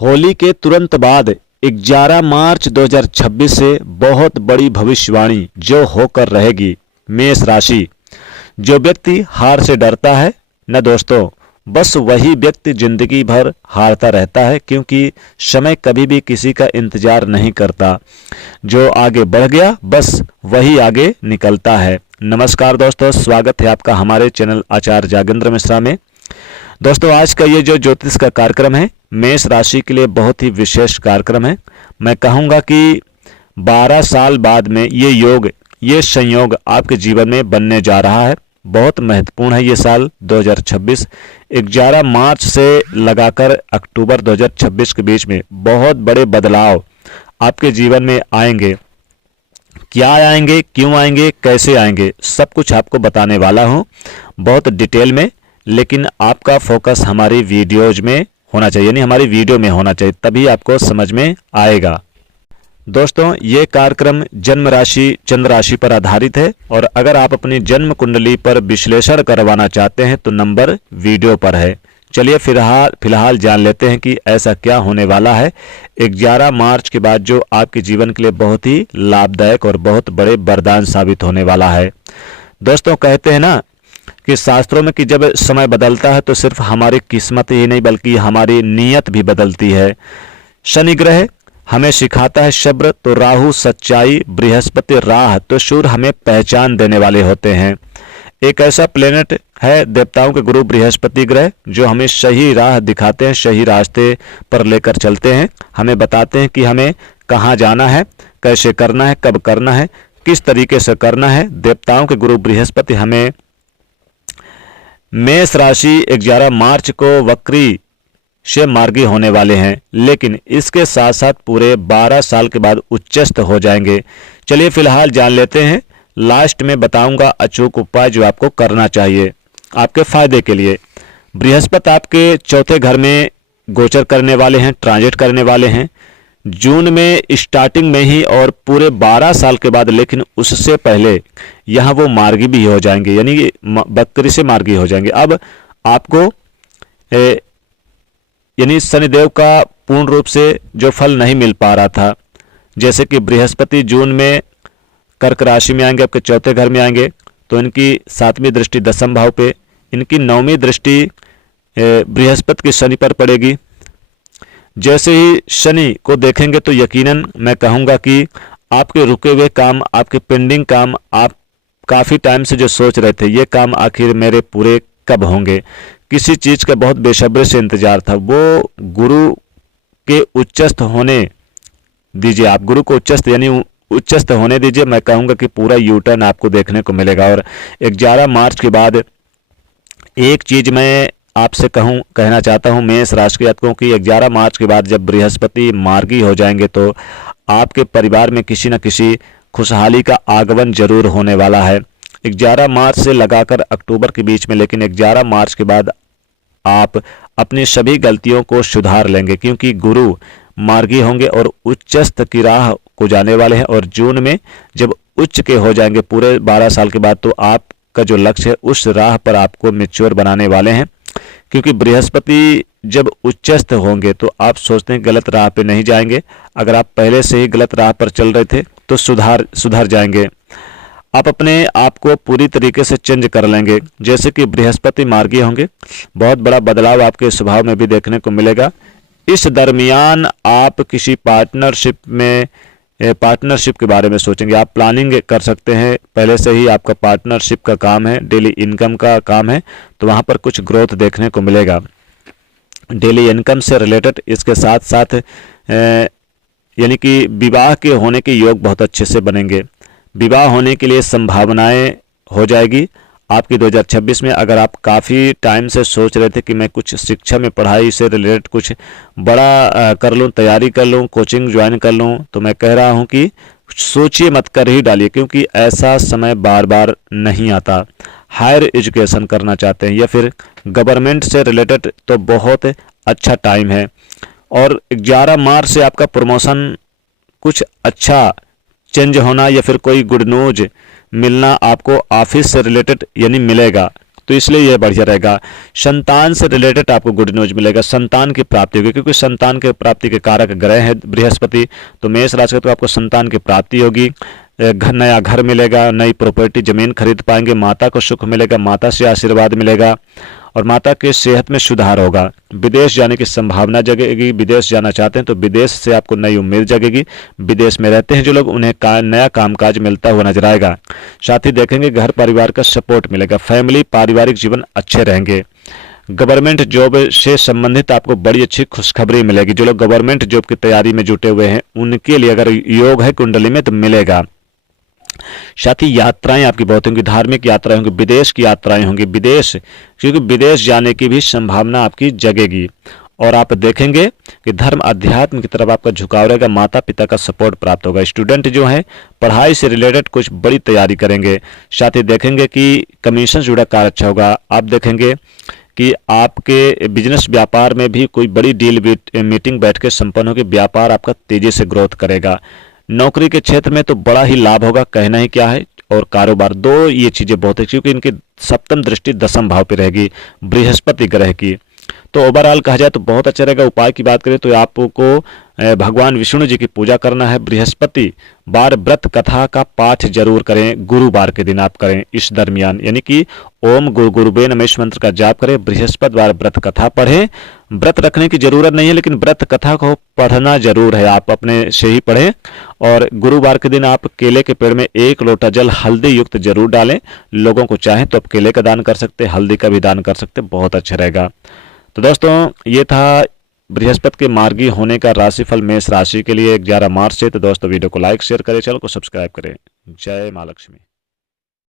होली के तुरंत बाद 11 मार्च 2026 से बहुत बड़ी भविष्यवाणी जो होकर रहेगी। मेष राशि। जो व्यक्ति हार से डरता है न दोस्तों, बस वही व्यक्ति जिंदगी भर हारता रहता है, क्योंकि समय कभी भी किसी का इंतजार नहीं करता। जो आगे बढ़ गया बस वही आगे निकलता है। नमस्कार दोस्तों, स्वागत है आपका हमारे चैनल आचार्य जागेंद्र मिश्रा में। दोस्तों, आज का ये जो ज्योतिष का कार्यक्रम है मेष राशि के लिए बहुत ही विशेष कार्यक्रम है। मैं कहूँगा कि 12 साल बाद में ये संयोग आपके जीवन में बनने जा रहा है। बहुत महत्वपूर्ण है ये साल 2026। 11 मार्च से लगाकर अक्टूबर 2026 के बीच में बहुत बड़े बदलाव आपके जीवन में आएंगे। क्या आएंगे, क्यों आएंगे, कैसे आएंगे, सब कुछ आपको बताने वाला हूँ बहुत डिटेल में। लेकिन आपका फोकस हमारी वीडियोज में होना चाहिए, यानी हमारी वीडियो में होना चाहिए, तभी आपको समझ में आएगा। दोस्तों, ये कार्यक्रम जन्म राशि चंद्र राशि पर आधारित है, और अगर आप अपनी जन्म कुंडली पर विश्लेषण करवाना चाहते हैं तो नंबर वीडियो पर है। चलिए फिलहाल जान लेते हैं कि ऐसा क्या होने वाला है 11 मार्च के बाद, जो आपके जीवन के लिए बहुत ही लाभदायक और बहुत बड़े वरदान साबित होने वाला है। दोस्तों, कहते हैं ना कि शास्त्रों में कि जब समय बदलता है तो सिर्फ हमारी किस्मत ही नहीं बल्कि हमारी नीयत भी बदलती है। शनि ग्रह हमें सिखाता है सब्र, तो राहु सच्चाई, बृहस्पति राह, तो सूर्य हमें पहचान देने वाले होते हैं। एक ऐसा प्लेनेट है देवताओं के गुरु बृहस्पति ग्रह, जो हमें सही राह दिखाते हैं, सही रास्ते पर लेकर चलते हैं, हमें बताते हैं कि हमें कहाँ जाना है, कैसे करना है, कब करना है, किस तरीके से करना है। देवताओं के गुरु बृहस्पति हमें मेष राशि 11 मार्च को वक्री से मार्गी होने वाले हैं, लेकिन इसके साथ साथ पूरे 12 साल के बाद उच्चस्थ हो जाएंगे। चलिए फिलहाल जान लेते हैं, लास्ट में बताऊंगा अचूक उपाय जो आपको करना चाहिए आपके फायदे के लिए। बृहस्पति आपके चौथे घर में गोचर करने वाले हैं, ट्रांजिट करने वाले हैं जून में स्टार्टिंग में ही, और पूरे 12 साल के बाद, लेकिन उससे पहले यहाँ वो मार्गी भी हो जाएंगे, यानी बकरी से मार्गी हो जाएंगे। अब आपको यानी शनिदेव का पूर्ण रूप से जो फल नहीं मिल पा रहा था, जैसे कि बृहस्पति जून में कर्क राशि में आएंगे, आपके चौथे घर में आएंगे, तो इनकी 7वीं दृष्टि 10वें भाव पे, इनकी 9वीं दृष्टि बृहस्पति की शनि पर पड़ेगी। जैसे ही शनि को देखेंगे तो यकीनन मैं कहूँगा कि आपके रुके हुए काम, आपके पेंडिंग काम, आप काफ़ी टाइम से जो सोच रहे थे ये काम आखिर मेरे पूरे कब होंगे, किसी चीज़ का बहुत बेसब्री से इंतजार था, वो गुरु के उच्चस्थ होने दीजिए। आप गुरु को उच्चस्थ यानी उच्चस्थ होने दीजिए। मैं कहूँगा कि पूरा यूटर्न आपको देखने को मिलेगा। और 11 मार्च के बाद एक चीज़ मैं आपसे कहना चाहता हूं मेष राशि के जातकों की, 11 मार्च के बाद जब बृहस्पति मार्गी हो जाएंगे तो आपके परिवार में किसी न किसी खुशहाली का आगमन जरूर होने वाला है 11 मार्च से लगाकर अक्टूबर के बीच में। लेकिन 11 मार्च के बाद आप अपनी सभी गलतियों को सुधार लेंगे, क्योंकि गुरु मार्गी होंगे और उच्चस्थ की राह को जाने वाले हैं। और जून में जब उच्च के हो जाएंगे पूरे 12 साल के बाद, तो आपका जो लक्ष्य है उस राह पर आपको मैच्योर बनाने वाले हैं। क्योंकि बृहस्पति जब उच्चस्थ होंगे तो आप सोचते हैं गलत राह पे नहीं जाएंगे। अगर आप पहले से ही गलत राह पर चल रहे थे तो सुधर जाएंगे। आप अपने आप को पूरी तरीके से चेंज कर लेंगे। जैसे कि बृहस्पति मार्गी होंगे, बहुत बड़ा बदलाव आपके स्वभाव में भी देखने को मिलेगा। इस दरमियान आप किसी पार्टनरशिप के बारे में सोचेंगे। आप प्लानिंग कर सकते हैं, पहले से ही आपका पार्टनरशिप का काम है, डेली इनकम का काम है, तो वहाँ पर कुछ ग्रोथ देखने को मिलेगा डेली इनकम से रिलेटेड। इसके साथ साथ यानी कि विवाह के होने के योग बहुत अच्छे से बनेंगे। विवाह होने के लिए संभावनाएं हो जाएगी आपकी 2026 में। अगर आप काफ़ी टाइम से सोच रहे थे कि मैं कुछ शिक्षा में, पढ़ाई से रिलेटेड कुछ बड़ा कर लूँ, तैयारी कर लूँ, कोचिंग ज्वाइन कर लूँ, तो मैं कह रहा हूँ कि सोचिए मत, कर ही डालिए, क्योंकि ऐसा समय बार बार नहीं आता। हायर एजुकेशन करना चाहते हैं या फिर गवर्नमेंट से रिलेटेड, तो बहुत अच्छा टाइम है। और 11 मार्च से आपका प्रमोशन, कुछ अच्छा चेंज होना या फिर कोई गुड न्यूज मिलना आपको ऑफिस से रिलेटेड यानी मिलेगा। तो इसलिए यह बढ़िया रहेगा। संतान से रिलेटेड आपको गुड न्यूज मिलेगा, संतान की प्राप्ति होगी, क्योंकि संतान के प्राप्ति के कारक ग्रह है बृहस्पति। तो मेष राशि का तो आपको संतान की प्राप्ति होगी, नया घर मिलेगा, नई प्रॉपर्टी जमीन खरीद पाएंगे, माता को सुख मिलेगा, माता से आशीर्वाद मिलेगा और माता के सेहत में सुधार होगा। विदेश जाने की संभावना जगेगी, विदेश जाना चाहते हैं तो विदेश से आपको नई उम्मीद जगेगी। विदेश में रहते हैं जो लोग, उन्हें नया कामकाज मिलता हुआ नजर आएगा। साथ ही देखेंगे घर परिवार का सपोर्ट मिलेगा, फैमिली पारिवारिक जीवन अच्छे रहेंगे। गवर्नमेंट जॉब से संबंधित आपको बड़ी अच्छी खुशखबरी मिलेगी। जो लोग गवर्नमेंट जॉब की तैयारी में जुटे हुए हैं उनके लिए अगर योग है कुंडली में तो मिलेगा। साथ ही यात्राएं आपकी बहुत होंगी, धार्मिक यात्राएं होंगी, विदेश की यात्राएं होंगी, विदेश, क्योंकि विदेश जाने की भी संभावना आपकी जगेगी। और आप देखेंगे कि धर्म अध्यात्म की तरफ आपका झुकाव रहेगा, माता पिता का सपोर्ट प्राप्त होगा। स्टूडेंट जो है पढ़ाई से रिलेटेड कुछ बड़ी तैयारी करेंगे। साथ ही देखेंगे कि कमीशन से जुड़ा कार्य अच्छा होगा। आप देखेंगे कि आपके बिजनेस व्यापार में भी कोई बड़ी डील मीटिंग बैठ के संपन्न होगी, व्यापार आपका तेजी से ग्रोथ करेगा। नौकरी के क्षेत्र में तो बड़ा ही लाभ होगा, कहना ही क्या है। और कारोबार, दो ये चीजें बहुत है, क्योंकि इनकी सप्तम दृष्टि दसम भाव पे रहेगी बृहस्पति ग्रह की। तो ओवरऑल कहा जाए तो बहुत अच्छा रहेगा। उपाय की बात करें तो आपको भगवान विष्णु जी की पूजा करना है। बृहस्पति बार व्रत कथा का पाठ जरूर करें, गुरुवार के दिन आप करें इस दरमियान, यानी कि ओम गुरुबे नमः मंत्र का जाप करें, बृहस्पतिवार व्रत कथा पढ़ें। व्रत रखने की जरूरत नहीं है, लेकिन व्रत कथा को पढ़ना जरूर है, आप अपने से ही पढ़ें। और गुरुवार के दिन आप केले के पेड़ में 1 लोटा जल हल्दी युक्त जरूर डालें। लोगों को चाहें तो आप केले का दान कर सकते हैं, हल्दी का भी दान कर सकते हैं, बहुत अच्छा रहेगा। तो दोस्तों ये था बृहस्पति के मार्गी होने का राशिफल मेष राशि के लिए 11 मार्च से। तो दोस्तों वीडियो को लाइक शेयर करें, चैनल को सब्सक्राइब करें। जय मां लक्ष्मी।